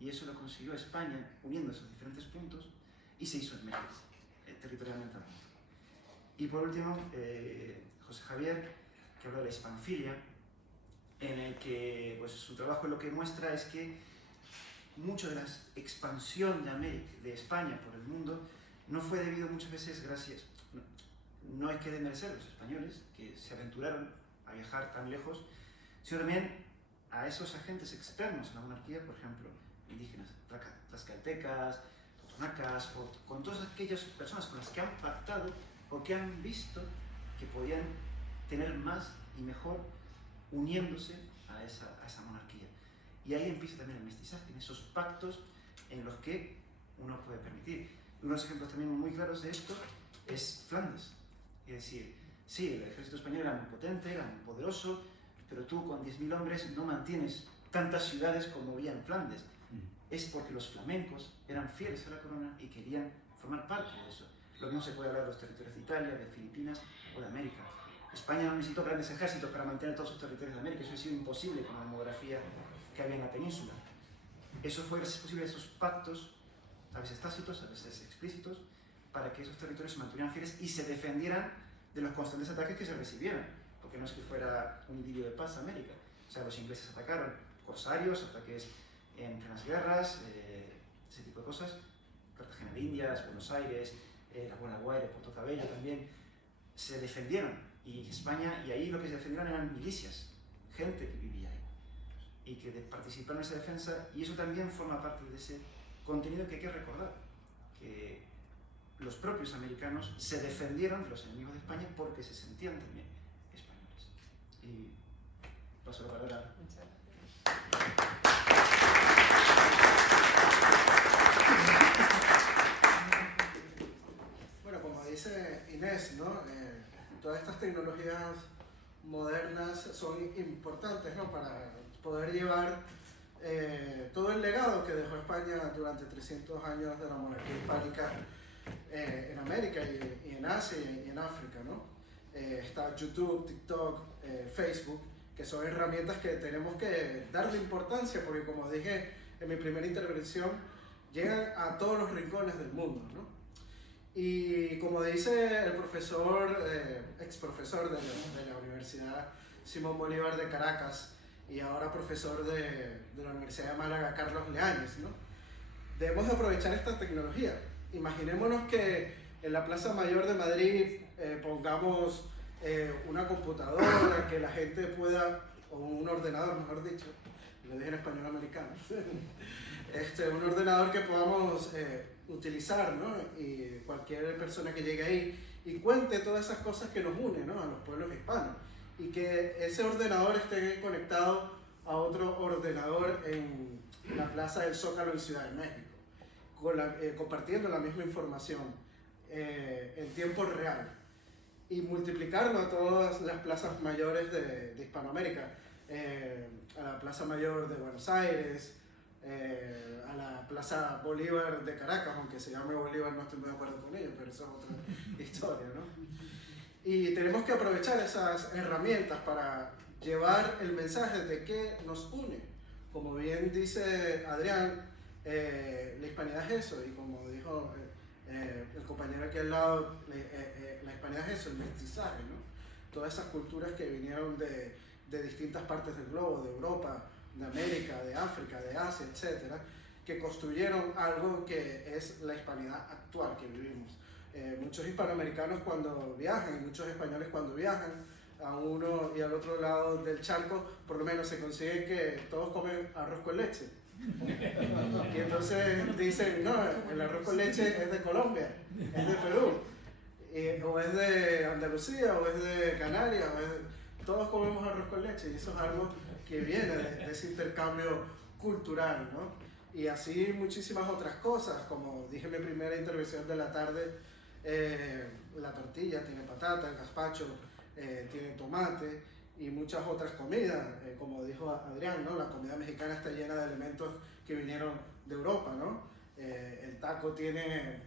Y eso lo consiguió España uniendo esos diferentes puntos y se hizo en México, territorialmente hablando. Y por último, José Javier, que habla de la hispanfilia, en el que pues, su trabajo lo que muestra es que mucho de la expansión de América, de España por el mundo, no fue debido muchas veces gracias, no hay que desmerecer a los españoles que se aventuraron a viajar tan lejos, sino también a esos agentes externos a la monarquía, por ejemplo, indígenas, tlaxcaltecas, totonacas, con todas aquellas personas con las que han pactado o que han visto que podían tener más y mejor uniéndose a esa monarquía. Y ahí empieza también el mestizaje, en esos pactos en los que uno puede permitir. Unos ejemplos también muy claros de esto es Flandes. Es decir, sí, el ejército español era muy potente, era muy poderoso, pero tú con 10.000 hombres no mantienes tantas ciudades como había en Flandes. Es porque los flamencos eran fieles a la corona y querían formar parte de eso. Lo mismo se puede hablar de los territorios de Italia, de Filipinas o de América. España no necesitó grandes ejércitos para mantener todos sus territorios de América, eso ha sido imposible con la demografía que había en la península. Eso fue gracias posible a esos pactos, a veces tácitos, a veces explícitos, para que esos territorios se mantuvieran fieles y se defendieran de los constantes ataques que se recibieran, porque no es que fuera un idilio de paz América. O sea, los ingleses atacaron, corsarios, ataques en plenas guerras, ese tipo de cosas, Cartagena de Indias, Buenos Aires, la Buena Guaira, Puerto Cabello también, se defendieron, y España, y ahí lo que se defendieron eran milicias, gente que vivía ahí, y que participaron en esa defensa, y eso también forma parte de ese contenido que hay que recordar, que los propios americanos se defendieron de los enemigos de España porque se sentían también españoles. Y paso la palabra. Bueno, como dice Inés, ¿no? Todas estas tecnologías modernas son importantes, ¿no? Para poder llevar todo el legado que dejó España durante 300 años de la monarquía hispánica en América y en Asia y en África, ¿no? Está YouTube, TikTok, Facebook, que son herramientas que tenemos que darle importancia porque, como dije en mi primera intervención, llegan a todos los rincones del mundo, ¿no? Y como dice el profesor, ex profesor de la Universidad Simón Bolívar de Caracas y ahora profesor de la Universidad de Málaga, Carlos Leáñez, ¿no? Debemos de aprovechar esta tecnología. Imaginémonos que en la Plaza Mayor de Madrid pongamos una computadora que la gente pueda, o un ordenador, mejor dicho, lo dije en español americano, un ordenador que podamos utilizar, ¿no? Y cualquier persona que llegue ahí y cuente todas esas cosas que nos unen, ¿no? A los pueblos hispanos, y que ese ordenador esté conectado a otro ordenador en la Plaza del Zócalo en Ciudad de México, compartiendo la misma información en tiempo real. y multiplicarlo a todas las plazas mayores de Hispanoamérica, a la Plaza Mayor de Buenos Aires, a la Plaza Bolívar de Caracas, aunque se llame Bolívar no estoy muy de acuerdo con ello, pero eso es otra historia, ¿no? Y tenemos que aprovechar esas herramientas para llevar el mensaje de qué nos une. Como bien dice Adrián, la hispanidad es eso, y como dijo el compañero aquí al lado, la hispanidad es eso, el mestizaje, ¿no? Todas esas culturas que vinieron de distintas partes del globo, de Europa, de América, de África, de Asia, etcétera, que construyeron algo que es la hispanidad actual que vivimos. Muchos hispanoamericanos cuando viajan, muchos españoles cuando viajan a uno y al otro lado del charco, por lo menos se consigue que todos comen arroz con leche. Y entonces dicen, no, el arroz con leche es de Colombia, es de Perú, o es de Andalucía, o es de Canarias, todos comemos arroz con leche, y eso es algo que viene de ese intercambio cultural, ¿no? Y así muchísimas otras cosas, como dije en mi primera intervención de la tarde, la tortilla tiene patata, el gazpacho tiene tomate y muchas otras comidas, como dijo Adrián, ¿no? La comida mexicana está llena de elementos que vinieron de Europa, ¿no? El taco tiene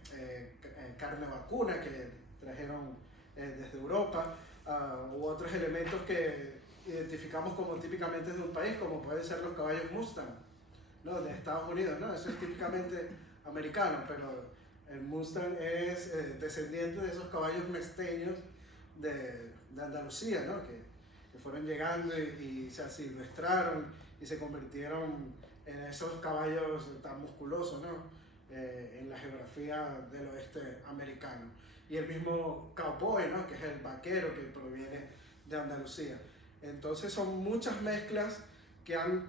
carne vacuna que trajeron desde Europa, u otros elementos que identificamos como típicamente de un país, como pueden ser los caballos Mustang, ¿no? De Estados Unidos, ¿no? Eso es típicamente americano, pero el Mustang es descendiente de esos caballos mesteños de Andalucía, ¿no? Que fueron llegando y se asilvestraron y se convirtieron en esos caballos tan musculosos, ¿no? En la geografía del oeste americano. Y el mismo cowboy, ¿no? Que es el vaquero que proviene de Andalucía. Entonces son muchas mezclas que han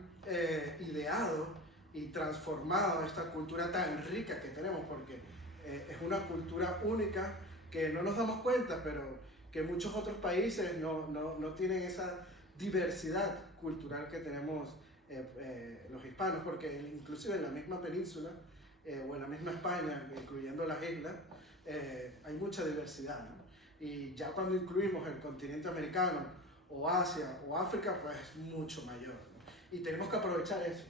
ideado y transformado esta cultura tan rica que tenemos, porque es una cultura única que no nos damos cuenta, pero que muchos otros países no tienen esa diversidad cultural que tenemos los hispanos, porque inclusive en la misma península o en la misma España, incluyendo las islas, hay mucha diversidad, ¿no? Y ya cuando incluimos el continente americano o Asia o África, pues es mucho mayor, ¿no? Y tenemos que aprovechar eso,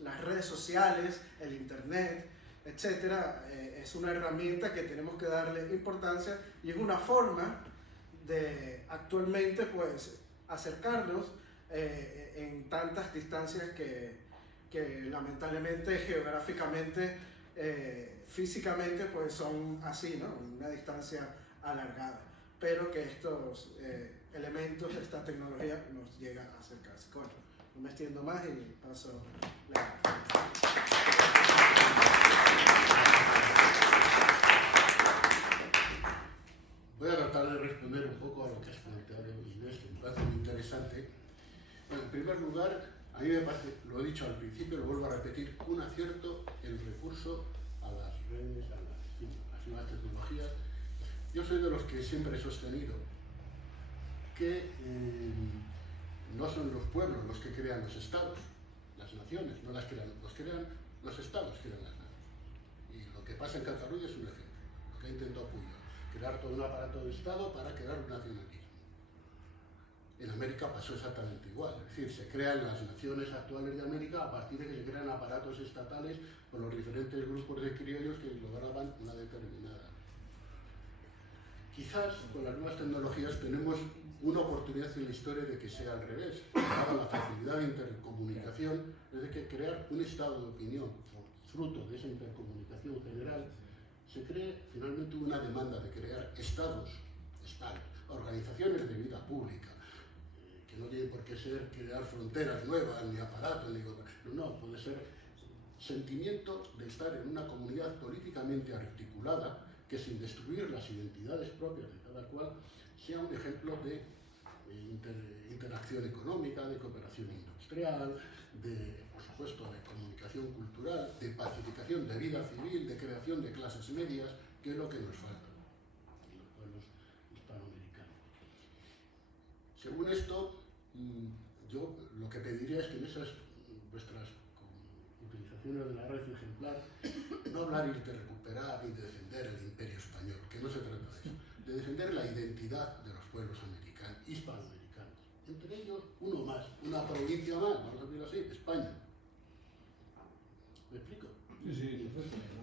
las redes sociales, el internet, etcétera, es una herramienta que tenemos que darle importancia y es una forma de actualmente pues acercarnos en tantas distancias que lamentablemente geográficamente, físicamente pues son así, ¿no? Una distancia alargada, pero que estos elementos, esta tecnología nos llega a acercarse. Bueno, no me extiendo más y paso la... Voy a tratar de responder un poco a lo que has planteado, Inés, que me parece muy interesante. Bueno, en primer lugar, a mí me parece, lo he dicho al principio, lo vuelvo a repetir, un acierto el recurso a las redes, a las nuevas tecnologías. Yo soy de los que siempre he sostenido que no son los pueblos los que crean los estados, las naciones, no las crean, los crean los estados, crean las naciones. Y lo que pasa en Cataluña es un ejemplo, lo que ha intentado Puyol, crear todo un aparato de estado para crear un nacionalismo. En América pasó exactamente igual, es decir, se crean las naciones actuales de América a partir de que se crean aparatos estatales con los diferentes grupos de criollos que lograban una determinada. Quizás con las nuevas tecnologías tenemos una oportunidad en la historia de que sea al revés, dada la facilidad de intercomunicación, es de que crear un estado de opinión, fruto de esa intercomunicación general, se cree finalmente una demanda de crear estados, organizaciones de vida pública, que no tienen por qué ser crear fronteras nuevas, ni aparatos, ni no, puede ser sentimiento de estar en una comunidad políticamente articulada que sin destruir las identidades propias de cada cual sea un ejemplo de interacción económica, de cooperación industrial, de, por supuesto, de comunicación cultural, de pacificación de vida civil, de creación de clases medias, que es lo que nos falta en los pueblos hispanoamericanos. Según esto, yo lo que pediría es que en esas vuestras utilizaciones de la red ejemplar, no hablar y de recuperar y de defender el imperio español, que no se trata de eso, de defender la identidad de los pueblos americanos, hispanoamericanos. Entre ellos, uno más, una provincia más, vamos a decirlo así, España. ¿Me explico? Sí, sí, perfecto.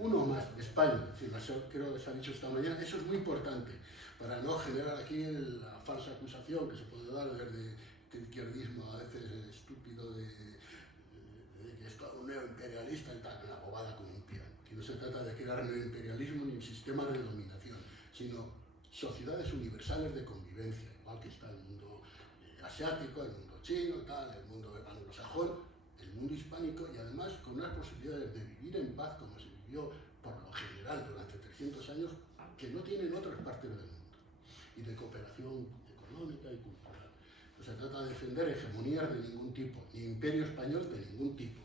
Uno más, España, creo que se ha dicho esta mañana, eso es muy importante, para no generar aquí la falsa acusación que se puede dar desde el izquierdismo a veces estúpido de que es todo un neoimperialista y tal, una bobada como un piano. Aquí no se trata de crear neoimperialismo ni un sistema de dominación, sino sociedades universales de convivencia, igual que está el mundo asiático, el mundo chino, tal, el mundo anglosajón, el mundo hispánico, y además con unas posibilidades de vivir en paz como se vivió por lo general durante 300 años que no tienen otras partes del mundo, y de cooperación económica y cultural. No se trata de defender hegemonías de ningún tipo, ni imperio español de ningún tipo.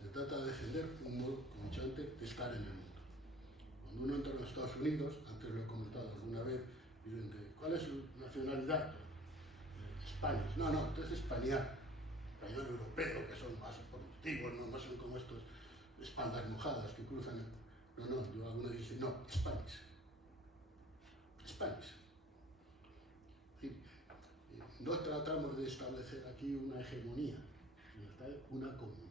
Se trata de defender un modo, como he dicho antes, de estar en el mundo. Cuando uno entra en los Estados Unidos, antes lo he comentado alguna vez, dicen que, ¿cuál es su nacionalidad? Español. No, entonces español europeo, que son más productivos, no son como estos espaldas mojadas que cruzan. Algunos dicen, no, Spanish. Sí. No tratamos de establecer aquí una hegemonía, sino una comunidad.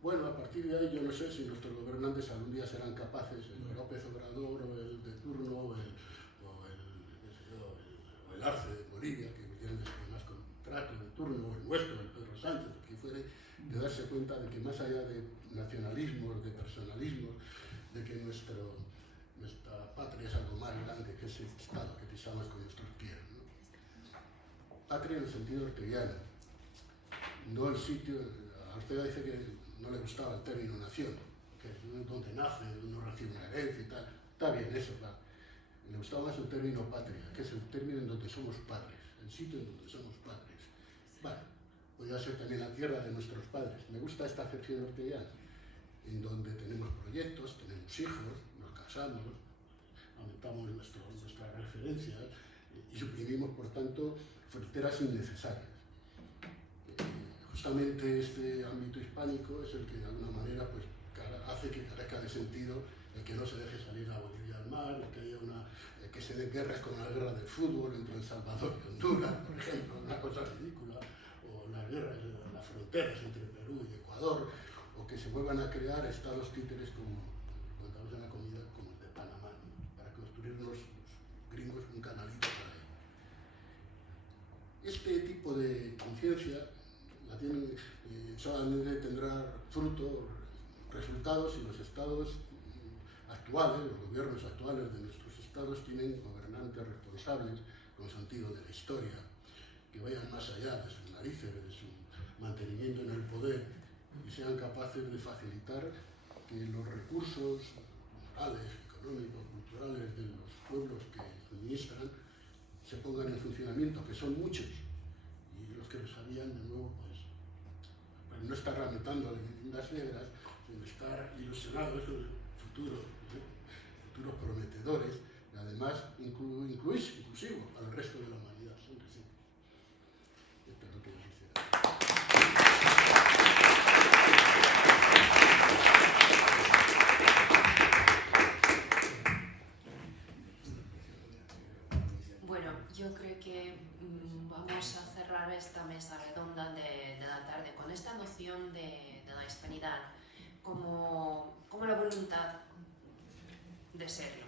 Bueno, a partir de ahí yo no sé si nuestros gobernantes algún día serán capaces, el López Obrador o el de turno o el Arce de Bolivia, que tienen más contrato de turno, o el nuestro, el Pedro Sánchez, el que fuere, de darse cuenta de que más allá de nacionalismos, de personalismos, de que nuestra patria es algo más grande que ese Estado que pisamos con nuestros pies, ¿no? Patria en el sentido orteguiano, no el sitio. A Ortega dice que no le gustaba el término nación, que es donde nace, uno recibe una herencia y tal. Está bien eso, claro. Le gustaba más el término patria, que es el término en donde somos padres, el sitio en donde somos padres. Vale, podría ser también la tierra de nuestros padres. Me gusta esta acepción orteguiana, en donde tenemos proyectos, tenemos hijos, nos casamos, aumentamos nuestras referencias y suprimimos, por tanto, fronteras innecesarias. Justamente este ámbito hispánico es el que de alguna manera pues, hace que carezca de sentido el que no se deje salir a Bolivia al mar, el que haya que se den guerras como la guerra del fútbol entre El Salvador y Honduras, por ejemplo, una cosa ridícula, o las guerras, las fronteras entre Perú y Ecuador, o que se vuelvan a crear estados títeres como contamos en la comunidad, como el de Panamá, ¿no? Para construir los gringos un canalito para ello. Este tipo de conciencia solamente tendrá fruto, resultados si los estados actuales, los gobiernos actuales de nuestros estados tienen gobernantes responsables con sentido de la historia, que vayan más allá de sus narices, de su mantenimiento en el poder, y sean capaces de facilitar que los recursos morales, económicos, culturales de los pueblos que administran se pongan en funcionamiento, que son muchos, y los que lo sabían, de nuevo, pues no estar lamentando leyendas negras, sino estar ilusionados con futuros prometedores, y además inclusivos para el resto de la humanidad. Siempre, sí. Esto es lo que yo quisiera. Bueno, yo creo que vamos a cerrar esta mesa redonda de la tarde con esta noción de la hispanidad como la voluntad de serlo,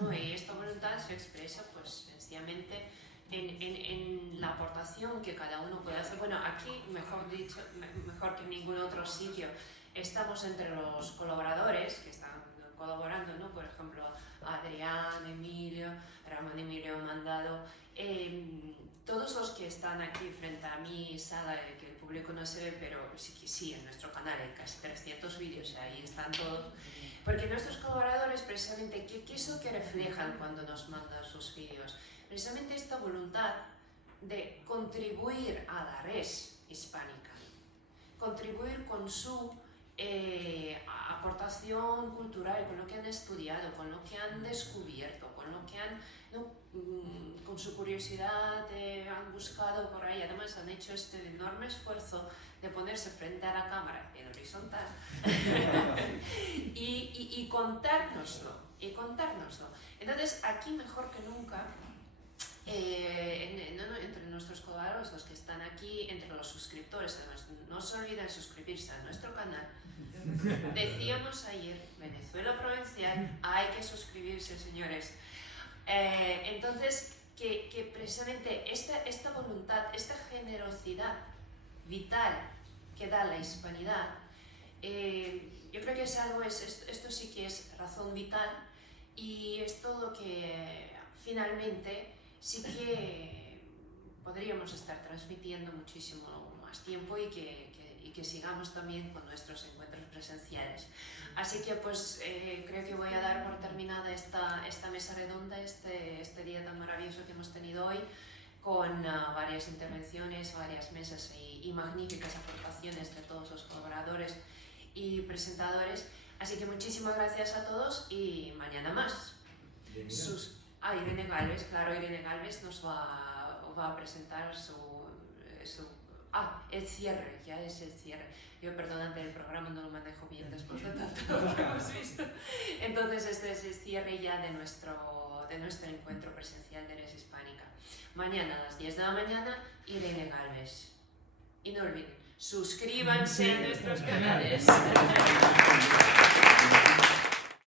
¿no? Y esta voluntad se expresa pues sencillamente en la aportación que cada uno puede hacer. Bueno, aquí, mejor dicho, mejor que en ningún otro sitio, estamos entre los colaboradores que están colaborando, ¿no? Por ejemplo, Adrián, Emilio, Ramón Emilio Mandado, todos los que están aquí frente a mi sala, que el público no se ve, pero sí, en nuestro canal hay casi 300 vídeos, ahí están todos, porque nuestros colaboradores precisamente, ¿qué es lo que reflejan cuando nos mandan sus vídeos? Precisamente esta voluntad de contribuir a la red hispánica, contribuir con su aportación cultural, con lo que han estudiado, con lo que han descubierto, con lo que han, con su curiosidad han buscado por ahí. Además han hecho este enorme esfuerzo de ponerse frente a la cámara en horizontal y contárnoslo, Entonces aquí mejor que nunca, entre nuestros colaboradores, los que están aquí, entre los suscriptores, además no se olviden suscribirse a nuestro canal. Decíamos ayer, Venezuela Provincial, hay que suscribirse, señores. Entonces, que precisamente esta voluntad, esta generosidad vital que da la hispanidad, yo creo que es algo, esto sí que es razón vital, y es todo que finalmente sí que podríamos estar transmitiendo muchísimo más tiempo y que sigamos también con nuestros encuentros presenciales. Así que pues creo que voy a dar por terminada esta mesa redonda, este día tan maravilloso que hemos tenido hoy, con varias intervenciones, varias mesas y magníficas aportaciones de todos los colaboradores y presentadores. Así que muchísimas gracias a todos y mañana más. Irene Galvez, claro, Irene Galvez nos va a presentar el cierre, ya es el cierre. Yo, perdonante, el programa no lo manejo bien después de tanto lo que hemos visto. Entonces, este es el cierre ya de nuestro encuentro presencial de Res Hispánica. Mañana a las 10 de la mañana, Irene Galvez. Y no olviden, suscríbanse a nuestros canales.